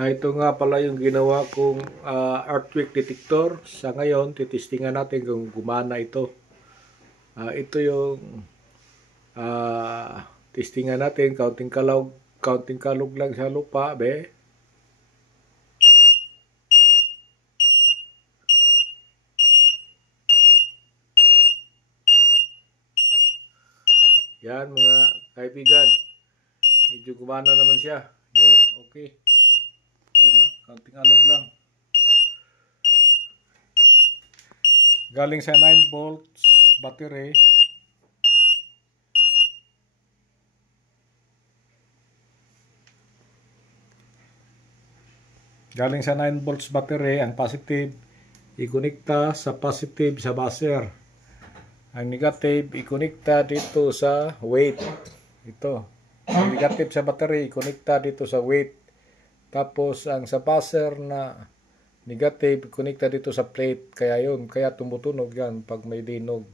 Ito nga pala yung ginawa kong earthquake detector. Sa ngayon, titistingan natin kung gumana ito. Ito yung testingan natin. Counting kalog lang sa lupa, be. Yan mga kaibigan. Medyo gumana naman siya. Yun, okay. Yun counting alog lang. Galing sa 9 volts battery. Galing sa 9 volts battery, ang positive ikonekta sa positive sa buzzer. Ang negative ikonekta dito sa weight. Ito. Ang negative sa battery ikonekta dito sa weight. Tapos ang sa buzzer na negative ikonekta dito sa plate. Kaya yun, kaya tumutunog yan pag may dinog.